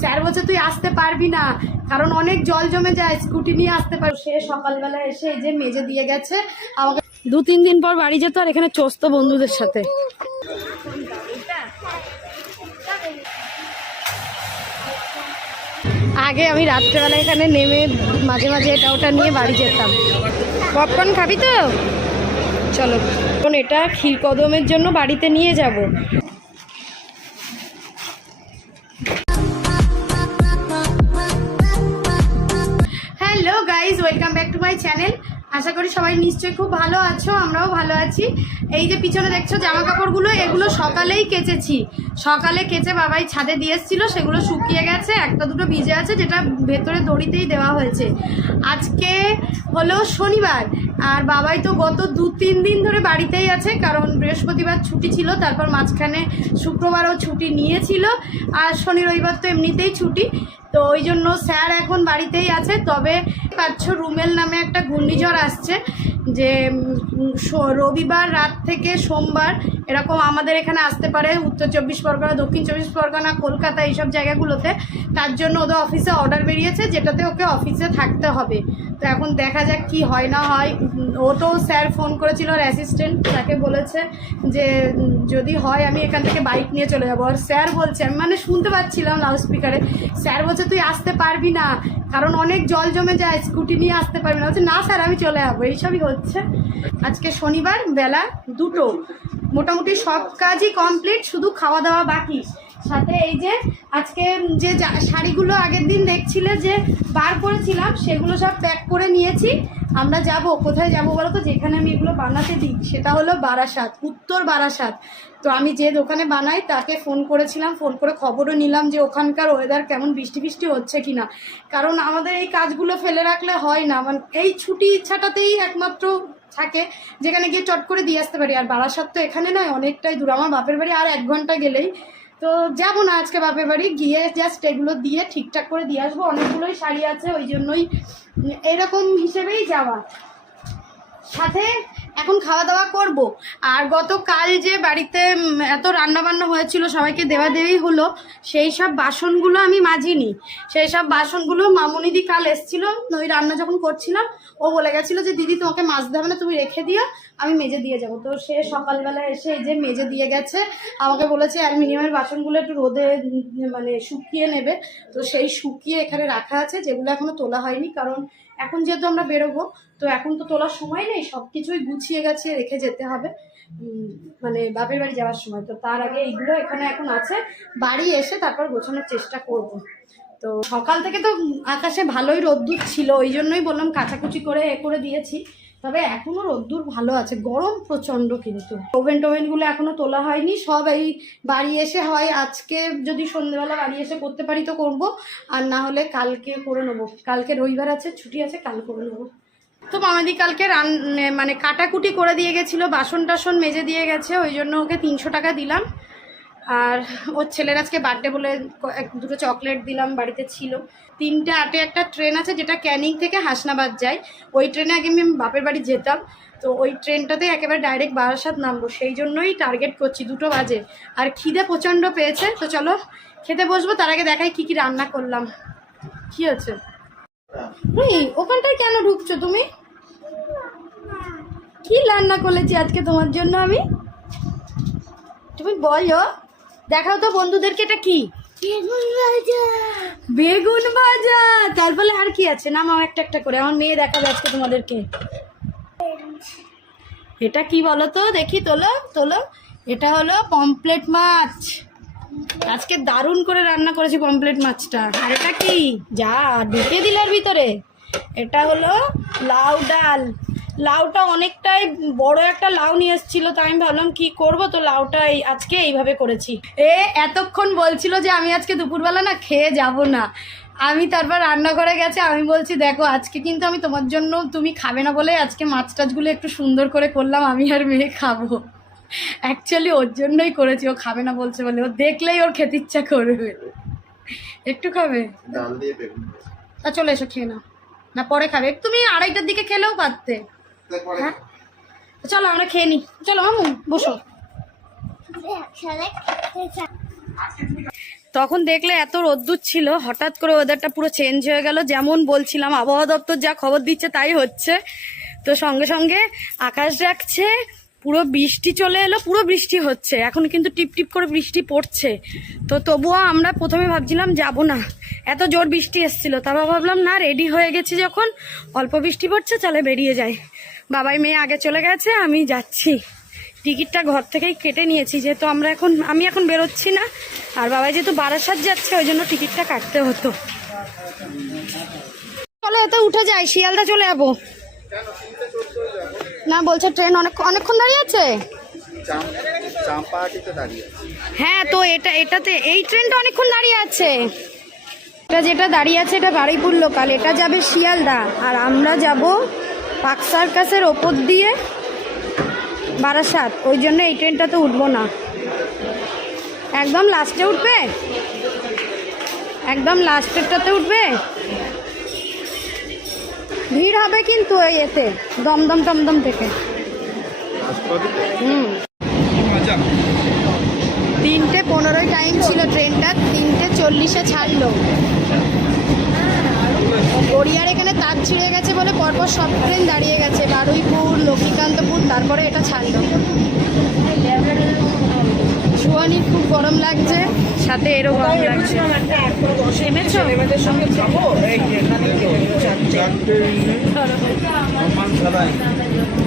Sir বলছে, তুই আসতে পারবি না, কারণ অনেক জল জমে যায়, স্কুটি নিয়ে আসতে পারবি। সে সকালবেলা এসে এই যে মেজে দিয়ে গেছে, আমাকে দু, তিন দিন পর বাড়ি যেত আর এখানে চস্ত বন্ধুদের সাথে। আগে আমি রাত্রেবেলা এখানে নেমে মাঝে মাঝে এটা ওটা নিয়ে বাড়ি যেতাম। পপকর্ন খাবি তো? চলো। এখন এটা ক্ষীর কদমের জন্য বাড়িতে নিয়ে যাব। Hello guys welcome back to my channel আশা করি সবাই নিশ্চয়ই খুব ভালো আছো, আমরাও ভালো আছি। এই যে পিছনে দেখছ জামা কাপড়গুলো, এগুলো সকালেই কেচেছি। সকালে কেচে বাবাই ছাদে দিয়ে এসেছিল, সেগুলো শুকিয়ে গেছে, একটা দুটো ভিজে আছে, যেটা ভেতরে দড়িতেই দেওয়া হয়েছে। আজকে হলো শনিবার, আর বাবাই তো গত দু, তিন দিন ধরে বাড়িতেই আছে, কারণ বৃহস্পতিবার ছুটি ছিল, তারপর মাঝখানে শুক্রবারও ছুটি নিয়েছিল, আর শনি রবিবার তো এমনিতেই ছুটি। তো ওই জন্য স্যার এখন বাড়িতেই আছে, তবে পাচ্ছ, রুমেল নামে একটা ঘূর্ণিঝড় আসছে যে রবিবার রাত থেকে সোমবার এরকম আমাদের এখানে আসতে পারে উত্তর চব্বিশ পরগনা, দক্ষিণ চব্বিশ পরগনা, কলকাতা এইসব জায়গাগুলোতে। তার জন্য ওদের অফিসে অর্ডার বেরিয়েছে, যেটাতে ওকে অফিসে থাকতে হবে। তো এখন দেখা যাক কি হয় না হয়। ও তো স্যার ফোন করেছিল, ওর অ্যাসিস্ট্যান্ট তাকে বলেছে যে যদি হয় আমি এখান থেকে বাইক নিয়ে চলে যাব। আর স্যার বলছে, আমি মানে শুনতে পাচ্ছিলাম লাউড স্পিকারে স্যার বলছে, তুই আসতে পারবি না, কারণ অনেক জল জমে যায় স্কুটি নিয়ে আসতে পারবে না। না স্যার, আমি চলে যাব। এইসবই হচ্ছে। আজকে শনিবার বেলা দুটো। মোটামুটি সব কাজই কমপ্লিট, শুধু খাওয়া দাওয়া বাকি। সাথে এই যে আজকে যা- শাড়িগুলো আগের দিন দেখছিলে যে বার করেছিলাম, সেগুলো সব প্যাক করে নিয়েছি। আমরা যাব, কোথায় যাব বলো তো? যেখানে আমি এগুলো বানাতে দিই, সেটা হলো বারাসাত, উত্তর বারাসাত। তো আমি যে দোকানে বানাই, তাকে ফোন করেছিলাম ফোন করে খবরও নিলাম যে ওখানকার ওয়েদার কেমন, বৃষ্টি বৃষ্টি হচ্ছে কিনা। কারণ আমাদের এই কাজগুলো ফেলে রাখলে হয় না। মানে এই ছুটি ইচ্ছাটাতেই একমাত্র থাকে, যেখানে গিয়ে চট করে দিয়ে আসতে পারি। আর বারাসাত তো এখানে নয়, অনেকটাই দূর। আমার বাপের বাড়ি আর এক ঘণ্টা গেলেই। তো যাব না আজকে বাপের বাড়ি, গিয়ে জাস্ট এগুলো দিয়ে ঠিকঠাক করে দিয়ে আসব। অনেকগুলোই শাড়ি আছে, ওই জন্যই এরকম হিসেবেই যাওয়া। সাথে এখন খাওয়া দাওয়া করব। আর গতকাল যে বাড়িতে এত রান্না বান্না হয়েছিল, সবাইকে দেওয়া দেওয়াই হলো, সেই সব বাসনগুলো আমি মাজিনি। সেই সব বাসনগুলো মামুনিদি কাল এসছিল, ওই রান্না যখন করছিলাম, ও বলে গেছিল যে, দিদি, তোমাকে মাজতে হবে না, তুমি রেখে দিও। আমি মেজে দিয়ে যাব। তো সে সকালবেলা এসে যে মেজে দিয়ে গেছে, আমাকে বলেছে অ্যালুমিনিয়ামের বাসনগুলো একটু রোদে মানে শুকিয়ে নেবে। তো সেই শুকিয়ে এখানে রাখা আছে, যেগুলো এখনও তোলা হয়নি, কারণ এখন যেহেতু আমরা বেরোবো, তো এখন তো তোলার সময় নেই সব কিছুই গুছিয়ে গেছে রেখে যেতে হবে। মানে বাপের বাড়ি যাওয়ার সময়। তো তার আগে এইগুলো এখানে এখন আছে, বাড়ি এসে তারপর গোছানোর চেষ্টা করব। তো সকাল থেকে তো আকাশে ভালোই রোদ্দুর ছিল, ওই জন্যই বললাম কাচাকুচি করে এ করে দিয়েছি। তবে এখনও রোদ্দুর ভালো আছে, গরম প্রচণ্ড কিন্তু। ওভেন টোভেনগুলো এখনও তোলা হয়নি, সব এই বাড়ি এসে হয়, আজকে যদি সন্ধ্যেবেলা বাড়ি এসে করতে পারি তো করব, আর না হলে কালকে করে নেব। কালকে রবিবার আছে, ছুটি আছে, কাল করে নেব। তো মামাদি কালকে রান মানে কাটাকুটি করে দিয়ে গেছিল, বাসন টাসন মেজে দিয়ে গেছে, ওই জন্য ওকে তিনশো টাকা দিলাম। আর ওর ছেলের আজকে বার্থডে বলে দুটো চকলেট দিলাম, বাড়িতে ছিল। তিনটে আটে একটা ট্রেন আছে যেটা ক্যানিং থেকে হাসনাবাদ যায়। ওই ট্রেনে আগে আমি বাপের বাড়ি যেতাম। তো ওই ট্রেনটাতে একেবারে ডাইরেক্ট বারাসাত নামবো। সেই জন্যই টার্গেট করছি, দুটো বাজে। আর খিদে প্রচণ্ড পেয়েছে। তো চলো, খেতে বসবো, তার আগে দেখাই কি কি রান্না করলাম। কি এই, ওখানটায় কেন ঢুকছো তুমি? কি রান্না করেছি আজকে তোমার জন্য আমি? তুমি বলো। দেখাও তো বন্ধুদেরকে এটা কি? বেগুন ভাজা। তারপরে আর কি আছে? নাম একটা একটা করে। আমার মেয়ে দেখাবে আজকে তোমাদেরকে। এটা কি বলো তো দেখি তোলো তোলো। এটা হলো পমপ্লেট মাছ। আজকে দারুণ করে রান্না করেছি পমপ্লেট মাছটা। আর এটা কি? যা ঢুকে দিলার ভিতরে। এটা হলো লাউ ডাল। লাউটা অনেকটাই বড় একটা লাউ নিয়ে এসেছিল তাই আমি ভাবলাম কি করব? তো লাউটা এই আজকে এইভাবে করেছি। এ এতক্ষণ বলছিল যে আমি আজকে দুপুরবেলা না খেয়ে যাব না। আমি তারপর রান্নাঘরে গেছে আমি বলছি দেখো আজকে কিন্তু আমি তোমার জন্য তুমি খাবে না বলে আজকে মাছ টাছগুলো একটু সুন্দর করে করলাম আমি আর মেয়ে খাব। অ্যাকচুয়ালি ওর জন্যই করেছি ও খাবে না বলছে বলে। ও দেখলেই ওর খেতে ইচ্ছা করবে। একটু খাবে? তা চলে এসো খেয়ে নাও। না পরে খাবে। তুমি আড়াইটার দিকে খেলেও পারতে। হ্যাঁ? চলো, আমরা খেয়ে নিই চলো, মামু, বসো। তখন দেখলে এত রোদ্দুর ছিল, হঠাৎ করে ওয়েদারটা পুরো চেঞ্জ হয়ে গেল। যেমন বলছিলাম, আবহাওয়া দপ্তর যা খবর দিচ্ছে তাই হচ্ছে। তো সঙ্গে সঙ্গে আকাশ রাখছে পুরো বৃষ্টি চলে এলো, পুরো বৃষ্টি হচ্ছে। এখন কিন্তু টিপ টিপ করে বৃষ্টি পড়ছে। তো তবুও আমরা প্রথমে ভাবছিলাম, যাব না। এত জোর বৃষ্টি এসছিল, তারপর ভাবলাম, না রেডি হয়ে গেছি যখন। অল্প বৃষ্টি পড়ছে, চলে বেরিয়ে যাই। বাবাই মেয়ে আগে চলে গেছে, আমি যাচ্ছি। টিকিটটা ঘর থেকেই কেটে নিয়েছি, যেহেতু আমরা এখন, আমি এখন বেরোচ্ছি না। আর বাবাই যেহেতু বারাসাত যাচ্ছে, ওই জন্য টিকিটটা কাটতে হতো। চলো এতে উঠে যাই, শিয়ালদা চলে যাব। না, বলছে ট্রেন অনেক, অনেকক্ষণ দাঁড়িয়ে আছে? হ্যাঁ তো এটা, এটাতে, এই ট্রেনটা অনেকক্ষণ দাঁড়িয়ে আছে। এটা যেটা দাঁড়িয়ে আছে, এটা বারুইপুর লোকাল এটা যাবে শিয়ালদা। আর আমরা যাব পাক সার্কাসের ওপর দিয়ে বারাসাত। ওই জন্য এই ট্রেনটাতে উঠবো না। একদম লাস্টে উঠবে? একদম লাস্টেরটাতে উঠবে? ভিড় হবে কিন্তু এই এতে, দমদম টমদম থেকে। হুম। তিনটে পনেরোই টাইম ছিল ট্রেনটা, তিনটে চল্লিশে ছাড়লো। গড়িয়ার এখানে তার ছিঁড়ে গেছে বলে পরপর সব ট্রেন দাঁড়িয়ে গেছে। বারুইপুর লক্ষ্মীকান্তপুর তারপরে এটা ছাড়ল। সুয়ানির খুব গরম লাগছে সাথে এরও গরম লাগছে। নেমেছো?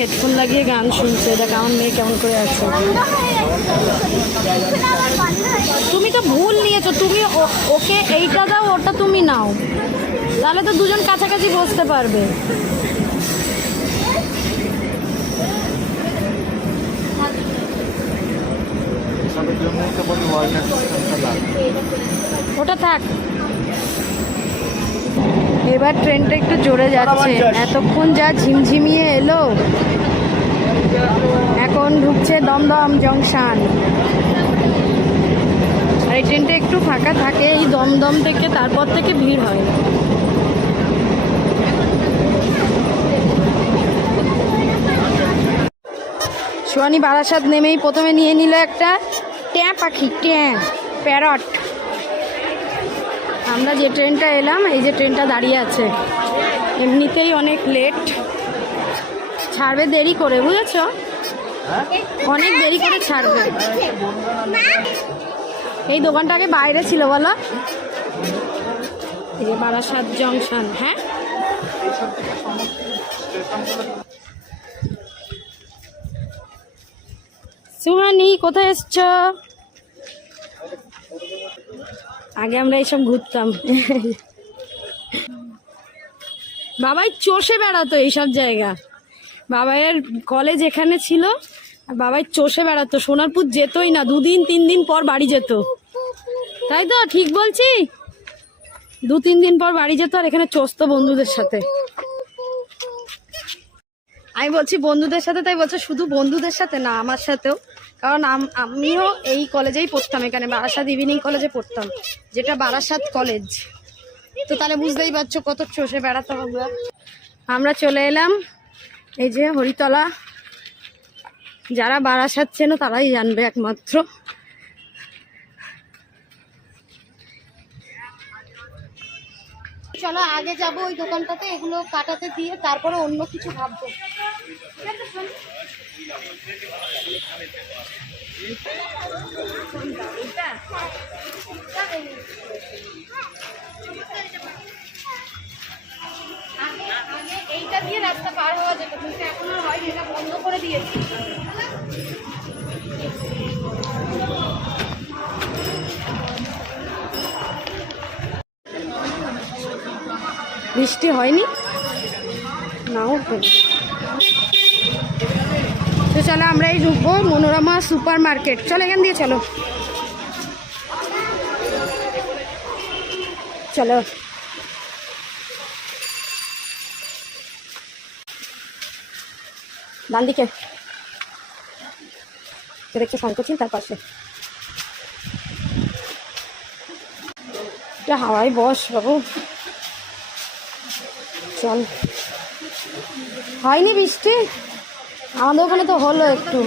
হেডফোন লাগিয়ে গান শুনছে। দেখ আমার মেয়ে কেমন করে আছে। তুমি তো ভুল নিয়েছো। তুমি ওকে এইটা দাও ওটা তুমি নাও। তাহলে তো দুজন কাছাকাছি বসতে পারবে। ওটা থাক। এবার ট্রেনটা একটু জোরে যাচ্ছে। এতক্ষণ যা ঝিমঝিমিয়ে এলো, এখন ঢুকছে দমদম জংশন। এই ট্রেনটা একটু ফাঁকা থাকে, এই দমদম থেকে তারপর থেকে ভিড় হয়। সোয়ানি বারাসাত নেমেই প্রথমে নিয়ে নিল একটা ট্যাঁ পাখি, ট্যাঁ, প্যারট। আমরা যে ট্রেনটা এলাম, এই যে ট্রেনটা দাঁড়িয়ে আছে। এমনিতেই অনেক লেট ছাড়বে দেরি করে, বুঝেছ? অনেক দেরি করে ছাড়বে। এই দোকানটা আগে বাইরে ছিল, বলো। এই যে বারাসাত জংশন হ্যাঁ? সুহানি, কোথায় এসছো? আগে আমরা এইসব ঘুরতাম। বাবাই চষে বেড়াতো এইসব জায়গা। বাবাইয়ের কলেজ এখানে ছিল বাবাই চষে বেড়াতো, সোনারপুর যেতই না, দুদিন তিন দিন পর বাড়ি যেত। তাই তো, ঠিক বলছি? দু, তিন দিন পর বাড়ি যেত, আর এখানে চষতো বন্ধুদের সাথে। আমি বলছি বন্ধুদের সাথে, তাই বলছে শুধু বন্ধুদের সাথে না, আমার সাথেও। কারণ আম- আমিও এই কলেজেই পড়তাম এখানে বারাসাত ইভিনিং কলেজে পড়তাম, যেটা বারাসাত কলেজ। তো তাহলে বুঝতেই পারছ কত চষে বেড়াতে হবে। আমরা চলে এলাম, এই যে হরিতলা। যারা বারাসাত চেনো তারাই জানবে একমাত্র। চলো, আগে যাব ওই দোকানটাতে, এগুলো কাটাতে দিয়ে তারপরে অন্য কিছু ভাববো। এইটা দিয়ে রাস্তা পার হওয়া যেত কিন্তু এখন আর হয়নি এটা বন্ধ করে দিয়েছি বৃষ্টি হয়নি নাও হয়নি। তো চলো আমরা এই ঢুকবো মনোরমা সুপার মার্কেট চলো এখান দিয়ে চলো। চলো। ডান দিকে। দেখছ শঙ্কচিল তার পাশে। এটা বস বাবু। চল। হয়নি বৃষ্টি? আমাদের ওখানে তো হলো একটু।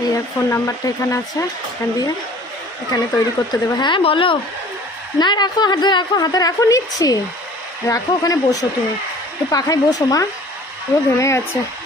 এই ফোন নাম্বারটা এখানে আছে, এখান দিয়ে। এখানে তৈরি করতে দেবো। হ্যাঁ বলো। না, রাখো, হাতে রাখো হাতে রাখো, নিচ্ছি। রাখো, ওখানে বসো তুমি। একটু পাখায় বসো, মা। পুরো ঘেমে গেছে।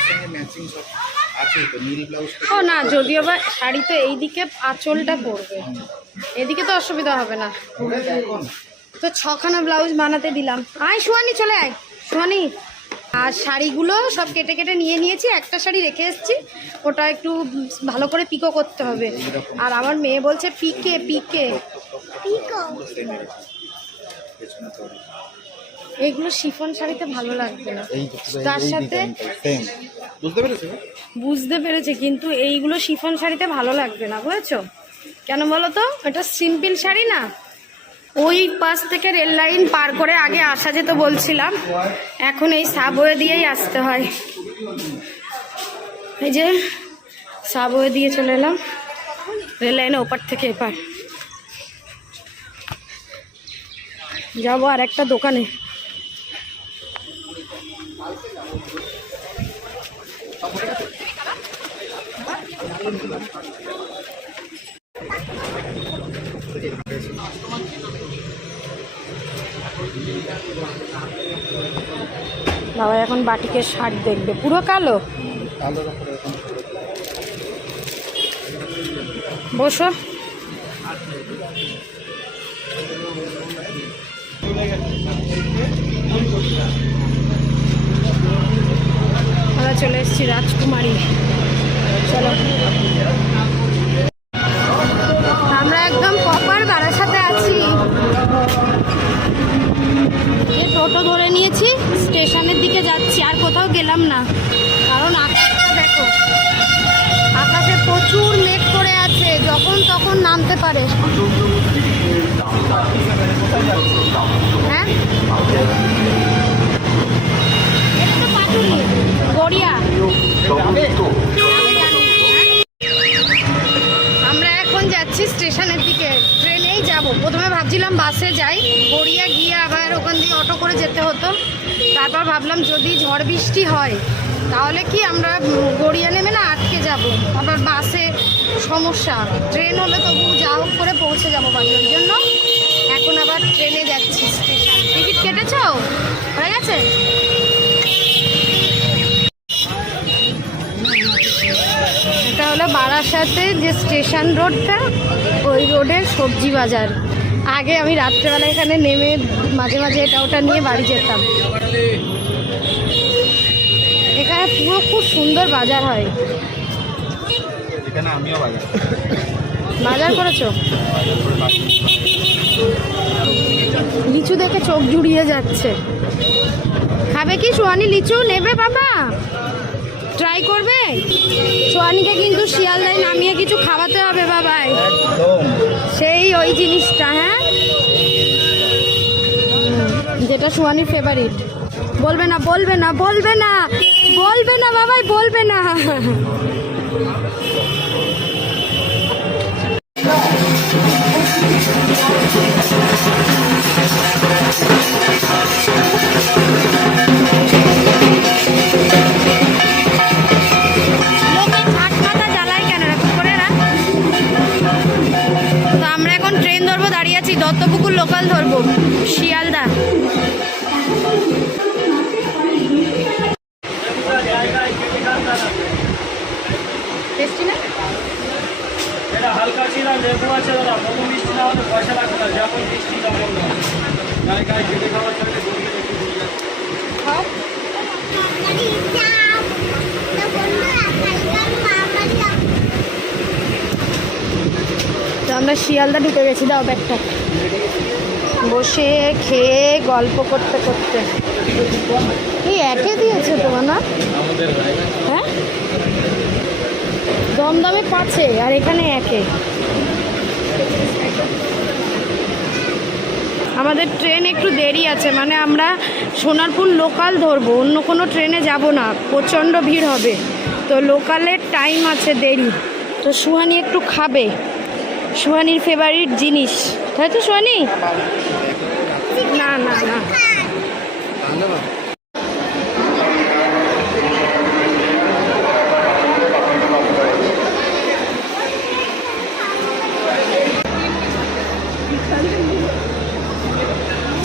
ওইরকম কালারের সঙ্গে ম্যাচিং সব আছে তো নীল ব্লাউজ ও না যদিও বা শাড়িতে এইদিকে আঁচলটা পড়বে এদিকে তো অসুবিধা হবে না তো ছখানা ব্লাউজ বানাতে দিলাম আয় সুয়ানি চলে আয় সুয়ানি আর শাড়িগুলো সব কেটে কেটে নিয়ে নিয়েছি একটা শাড়ি রেখে এসেছি ওটা একটু ভালো করে পিকো করতে হবে আর আমার মেয়ে বলছে পিকে পিকে পিকো এইগুলো শিফন শাড়িতে ভালো লাগবে না। তার সাথে বুঝতে পেরেছ? বুঝতে পেরেছি কিন্তু এইগুলো শিফন শাড়িতে ভালো লাগবে না বুঝেছ? কেন বলো তো? এটা সিম্পল শাড়ি না? ওই পাশ থেকে রেল লাইন পার করে আগে আসা যেত বলছিলাম। এখন এই সাবওয়ে দিয়েই আসতে হয়। এই যে সাবওয়ে দিয়ে চলে এলাম। রেল লাইনে ওপার থেকে এপার। যাব আর একটা দোকানে। বাবা এখন বাটিকের শার্ট দেখবে। পুরো কালো? আলাদা করে এরকম করে বসো। আমরা চলে এসেছি রাজকুমারী। চলো। আমরা একদম প্রপার বারাসাতে আছি। এই টোটো ধরে নিয়েছি, স্টেশনের দিকে যাচ্ছি, আর কোথাও গেলাম না। কারণ আকাশটা দেখো, আকাশে প্রচুর মেঘ করে আছে, যখন তখন নামতে পারে। হ্যাঁ? গড়িয়া? আমরা এখন যাচ্ছি স্টেশনের দিকে। ট্রেনেই যাব। প্রথমে ভাবছিলাম বাসে যাই। গড়িয়া গিয়ে আবার ওখান দিয়ে অটো করে যেতে হতো। তারপর ভাবলাম যদি ঝড় বৃষ্টি হয়, তাহলে কি আমরা গড়িয়া নেমে না আটকে যাব? আবার বাসে সমস্যা। ট্রেন হলে তবু যা হোক করে পৌঁছে যাব বাড়ির জন্য এখন আবার ট্রেনে যাচ্ছি স্টেশন। টিকিট কেটেছ? হয়ে গেছে? বারাসাতে যে স্টেশন রোডটা ওই রোডের সবজি বাজার। আগে আমি রাত্রেবেলা এখানে নেমে মাঝে মাঝে এটা ওটা নিয়ে বাড়ি যেতাম। এখানে পুরো খুব সুন্দর বাজার হয়। বাজার করেছ? লিচু দেখে চোখ জুড়িয়ে যাচ্ছে। খাবে কি সোয়ানি লিচু নেবে বাবা? ট্রাই করবে? সোয়ানিকে কিন্তু শিয়ালদায় নামিয়ে কিছু খাওয়াতে হবে বাবাই। সেই ওই জিনিসটা হ্যাঁ? যেটা সোয়ানির ফেভারিট বলবে না বলবে না বলবে না বলবে না বাবাই বলবে না। লোকে লোকাল ধরবো শিয়ালদা। টেস্টি হালকা ছিল লেবু আছে দাদা মধু মিষ্টি না হলে পয়সা লাগবে না যেমন মিষ্টি তেমন দাম গায়ে গায়ে কেটে খাওয়ার জন্য গরিবের একটু দিয়ে যাচ্ছে। খাও। তো আমরা শিয়ালদা ঢুকে গেছি দাও ব্যাগটা। বসে খেয়ে গল্প করতে করতে। এই একে দিয়েছে তোমার না? হ্যাঁ? দমদমে পাঁচে আর এখানে একে। আমাদের ট্রেন একটু দেরি আছে মানে আমরা সোনারপুর লোকাল ধরবো, অন্য কোনো ট্রেনে যাব না, প্রচণ্ড ভিড় হবে। তো লোকালের টাইম আছে দেরি। তো সুহানি একটু খাবে, সুহানির ফেভারিট জিনিস। তাই তো, সুহানি?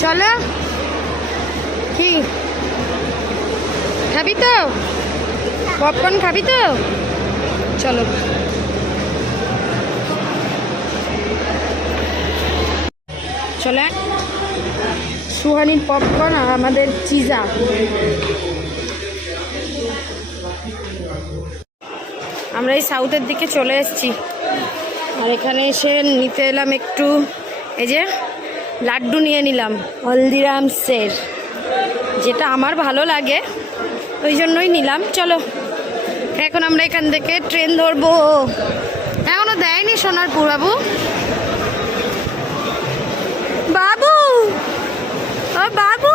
চলো। কি? খাবি তো? পপকর্ন খাবি তো? চলো। চলে। সুহানির পপকর্ন আর আমাদের চিজা। আমরা এই সাউথের দিকে চলে এসেছি। আর এখানে এসে নিতে এলাম একটু, এই যে লাড্ডু নিয়ে নিলাম হলদিরামসের যেটা আমার ভালো লাগে। ওই জন্যই নিলাম, চলো। এখন আমরা এখান থেকে ট্রেন ধরবো। এখনও দেয়নি সোনারপুর বাবু ও বাবু।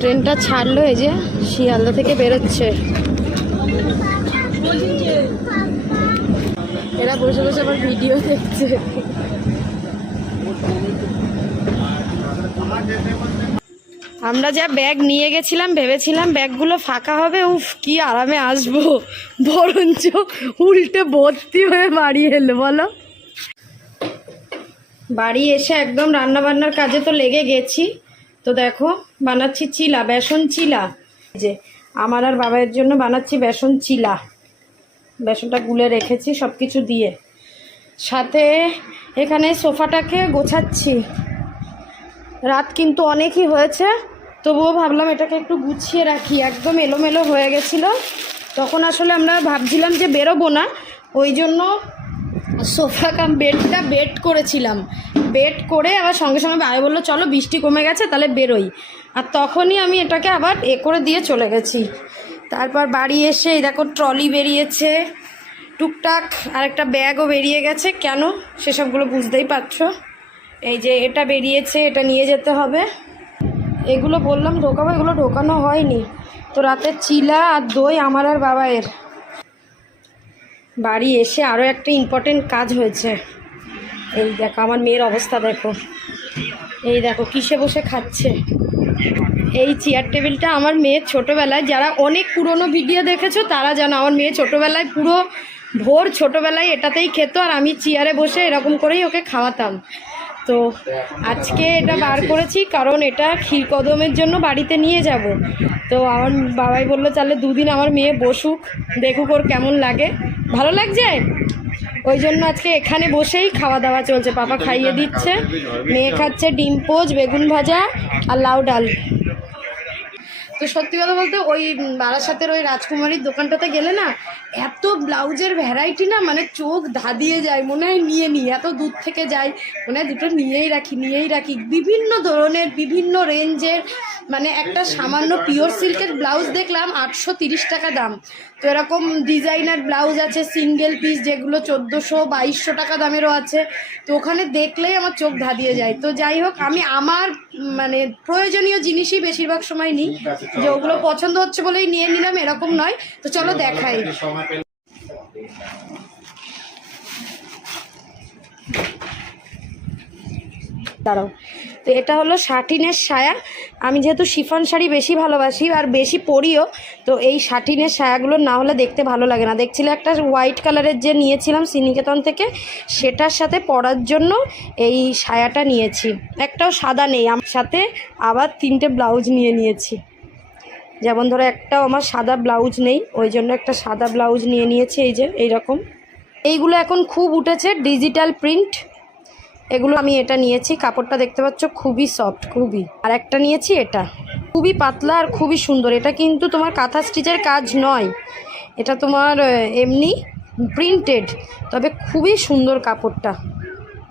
ট্রেনটা ছাড়লো এই যে, শিয়ালদা থেকে বেরোচ্ছে। এরা বসে বসে আবার ভিডিও দেখছে। আমরা যা ব্যাগ নিয়ে গেছিলাম, ভেবেছিলাম ব্যাগগুলো ফাঁকা হবে, উফ, কি আরামে আসব। বরঞ্চ উল্টে ভর্তি হয়ে বাড়ি এলো, বলো। বাড়ি এসে একদম রান্না বান্নার কাজে তো লেগে গেছি। তো দেখো, বানাচ্ছি চিলা, বেসন চিলা। যে, আমার আর বাবার জন্য বানাচ্ছি বেসন চিলা। বেসনটা গুলে রেখেছি সব কিছু দিয়ে। সাথে এখানে সোফাটাকে গোছাচ্ছি। রাত কিন্তু অনেকই হয়েছে, তবুও ভাবলাম এটাকে একটু গুছিয়ে রাখি। একদম এলোমেলো হয়ে গেছিল। তখন আসলে আমরা ভাবছিলাম যে বেরোবো না। ওই জন্য সোফা কাম বেডটা বেড করেছিলাম। বেড করে আবার সঙ্গে সঙ্গে বাইরে বলল, চলো, বৃষ্টি কমে গেছে, তাহলে বেরোই। আর তখনই আমি এটাকে আবার এ করে দিয়ে চলে গেছি। তারপর বাড়ি এসে এই দেখো, ট্রলি বেরিয়েছে, টুকটাক আর একটা ব্যাগও বেরিয়ে গেছে। কেন? সেসবগুলো বুঝতেই পারছ? এই যে এটা বেরিয়েছে, এটা নিয়ে যেতে হবে। এগুলো বললাম ঢোকাবো, এগুলো ঢোকানো হয়নি। তো রাতে চিলা আর দই আমার আর বাবায়ের। বাড়ি এসে আরও একটা ইম্পর্টেন্ট কাজ হয়েছে। এই দেখো, আমার মেয়ের অবস্থা দেখো। এই দেখো, কিসে বসে খাচ্ছে? এই চেয়ার টেবিলটা আমার মেয়ের ছোটোবেলায়, যারা অনেক পুরনো ভিডিও দেখেছ, তারা জানো আমার মেয়ে ছোটোবেলায় পুরো ভোর ছোটোবেলায় এটাতেই খেত, আর আমি চেয়ারে বসে এরকম করেই ওকে খাওয়াতাম। তো আজকে এটা বার করেছি কারণ এটা ক্ষীরকদমের জন্য বাড়িতে নিয়ে যাব। তো আমার বাবাই বলল তাহলে দুদিন আমার মেয়ে বসুক, দেখুক ওর কেমন লাগে। ভালো লাগছে? ওই জন্য আজকে এখানে বসেই খাওয়া দাওয়া চলছে। পাপা খাইয়ে দিচ্ছে, মেয়ে খাচ্ছে ডিম পোজ বেগুন ভাজা আর লাউ ডাল। তো সত্যি কথা বলতে ওই বারাসাতের ওই রাজকুমারীর দোকানটাতে গেলে না এত ব্লাউজের ভ্যারাইটি না মানে চোখ ধাঁধিয়ে যায়, মনে হয় নিয়ে নিই, এত দূর থেকে যাই, মনে হয় দুটো নিয়েই রাখি নিয়েই রাখি। বিভিন্ন ধরনের, বিভিন্ন রেঞ্জের মানে একটা সামান্য পিওর সিল্কের ব্লাউজ দেখলাম, আটশো তিরিশ টাকা দাম। তো এরকম ডিজাইনার ব্লাউজ আছে সিঙ্গেল পিস যেগুলো চোদ্দোশো বাইশশো টাকা দামেরও আছে। তো ওখানে দেখলেই আমার চোখ ধাঁধিয়ে যায়। তো যাই হোক, আমি আমার মানে প্রয়োজনীয় জিনিসই বেশিরভাগ সময় নিই। যে ওগুলো পছন্দ হচ্ছে বলেই নিয়ে নিলাম এরকম নয়। তো চলো দেখাই। দাঁড়াও। তো এটা হলো শাটিনের সায়া। আমি যেহেতু শিফন শাড়ি বেশি ভালোবাসি আর বেশি পরিও, তো এই শাটিনের সায়াগুলো না হলে দেখতে ভালো লাগে না। দেখছিলে একটা হোয়াইট কালারের যে নিয়েছিলাম সিনিকেতন থেকে, সেটার সাথে পরার জন্য এই সায়াটা নিয়েছি। একটাও সাদা নেই, আমার সাথে আবার তিনটে ব্লাউজ নিয়ে নিয়েছি। যেমন ধরো একটাও আমার সাদা ব্লাউজ নেই, ওই জন্য একটা সাদা ব্লাউজ নিয়ে নিয়েছি, এই যে, এইরকম। এইগুলো এখন খুব উঠেছে, ডিজিটাল প্রিন্ট। এগুলো আমি এটা নিয়েছি, কাপড়টা দেখতে পাচ্ছ খুবই সফট খুবই। আর একটা নিয়েছি এটা। খুবই পাতলা আর খুবই সুন্দর। এটা কিন্তু তোমার কাঁথা স্টিচের কাজ নয়। এটা তোমার এমনি প্রিন্টেড তবে খুবই সুন্দর কাপড়টা।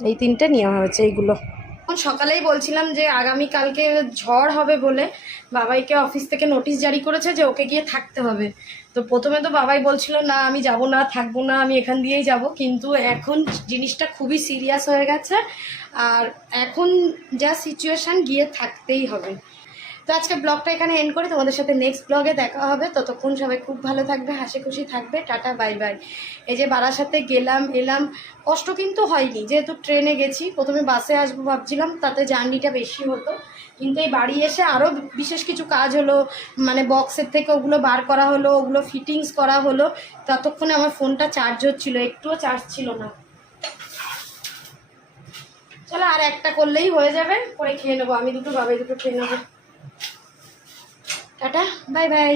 এই তিনটে নেওয়া হয়েছে এইগুলো। সকালেই বলছিলাম যে আগামী কালকে ঝড় হবে বলে বাবাইকে অফিস থেকে নোটিশ জারি করেছে যে ওকে গিয়ে থাকতে হবে। তো প্রথমে তো বাবাই বলছিল, না, আমি যাব না, থাকব না, আমি এখান দিয়েই যাব। কিন্তু এখন জিনিসটা খুবই সিরিয়াস হয়ে গেছে। আর এখন যা সিচুয়েশান গিয়ে থাকতেই হবে। তো আজকে ব্লগটা এখানে এন্ড করে। তোমাদের সাথে নেক্সট ব্লগে দেখা হবে। ততক্ষণ সবাই খুব ভালো থাকবে হাসি খুশি থাকবে। টাটা বাই বাই এই যে বারাসাতে গেলাম, এলাম, কষ্ট কিন্তু হয়নি। যেহেতু ট্রেনে গেছি, প্রথমে বাসে আসব ভাবছিলাম, তাতে জার্নিটা বেশি হতো। কিন্তু এই বাড়ি এসে আরও বিশেষ কিছু কাজ হলো মানে বক্সের থেকে ওগুলো বার করা হলো, ওগুলো ফিটিংস করা হলো, ততক্ষণে আমার ফোনটা চার্জ হচ্ছিল, একটুও চার্জ ছিল না। চলো আর একটা করলেই হয়ে যাবে, পরে খেয়ে নেব, আমি দুটো বাবাই দুটো খেয়ে নেব। Tata bye bye